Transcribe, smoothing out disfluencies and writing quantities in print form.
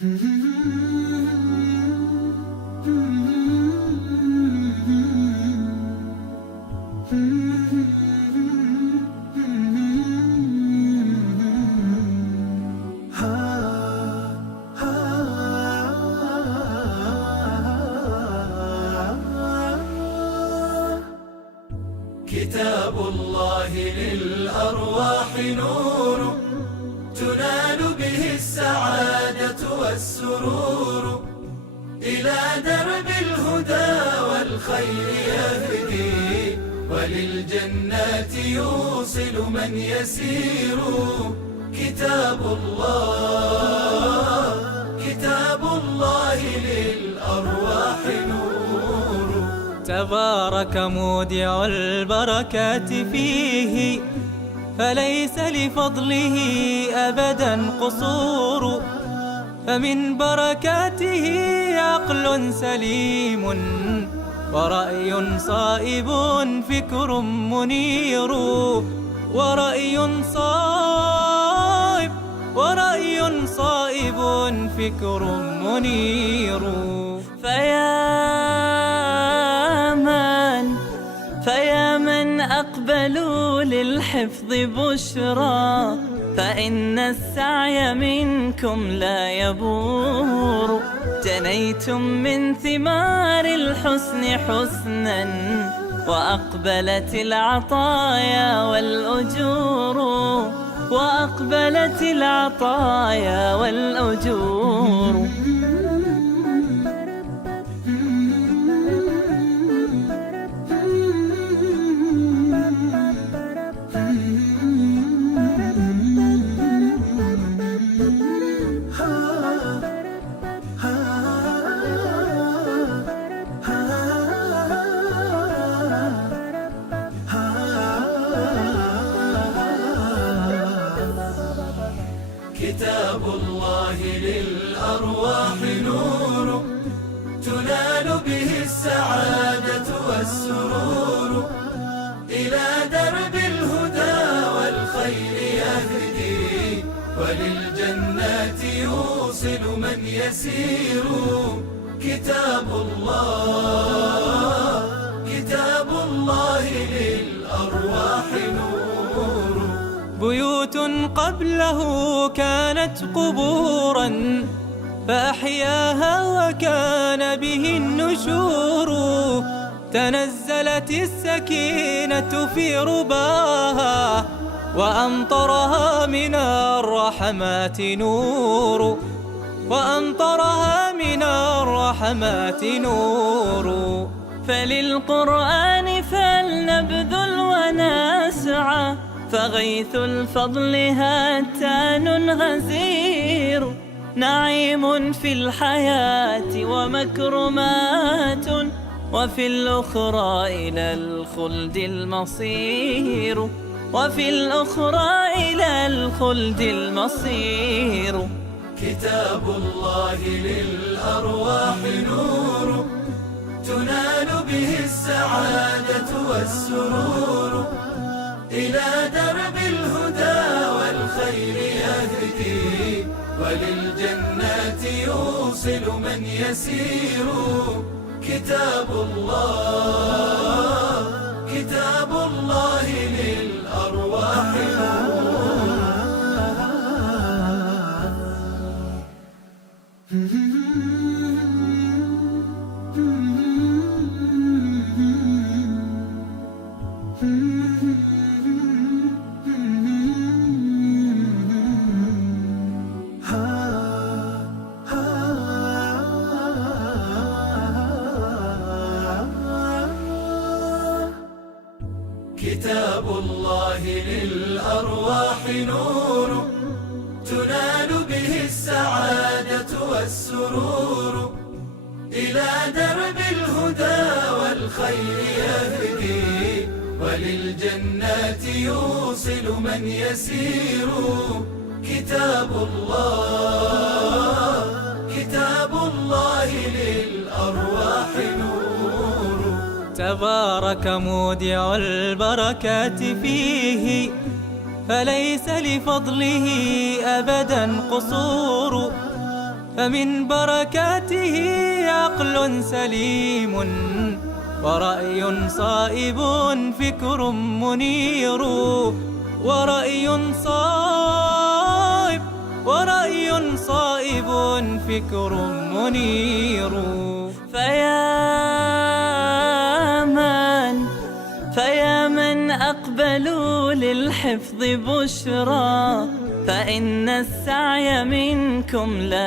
كتاب الله للأرواح نور، تنال به السعادة والسرور، إلى درب الهدى والخير يهدي، وللجنات يوصل من يسير. كتاب الله للأرواح نور. تبارك مودع البركات فيه، فليس لفضله أبدا قصور. فمن بركاته عقل سليم، ورأي صائب فكر منير. ورأي صائب فكر منير. فيا من أقبلوا للحفظ بشرى، فإن السعي منكم لا يبور. جنيتم من ثمار الحسن حسنا، وأقبلت العطايا والأجور. كتاب الله للأرواح نور، تنال به السعادة والسرور، إلى درب الهدى والخير يهدي، وللجنات يوصل من يسير. كتاب الله للأرواح نور. بيوت قبله كانت قبورا، فأحياها وكان به النشور. تنزلت السكينة في رباها، وأمطرها من الرحمات نور. فللقرآن فلنبذل ونسعى، فغيث الفضل هاتان غزير. نعيم في الحياة ومكرمات، وفي الأخرى إلى الخلد المصير. كتاب الله للأرواح نور، تنال به السعادة والسرور، إلى درب الهدى والخير يهدي، وللجنات يوصل من يسير. كتاب الله للأرواح كتاب الله للأرواح نور، تنال به السعادة والسرور، إلى درب الهدى والخير يهدي، وللجنات يوصل من يسير. كتاب الله للأرواح نور. تبارك مودع البركات فيه، فليس لفضله أبدا قصور. فمن بركاته عقل سليم ورأي صائب فكر منير ورأي صائب فكر منير. فيا من أقبلوا للحفظ بشرى، فإن السعي منكم لا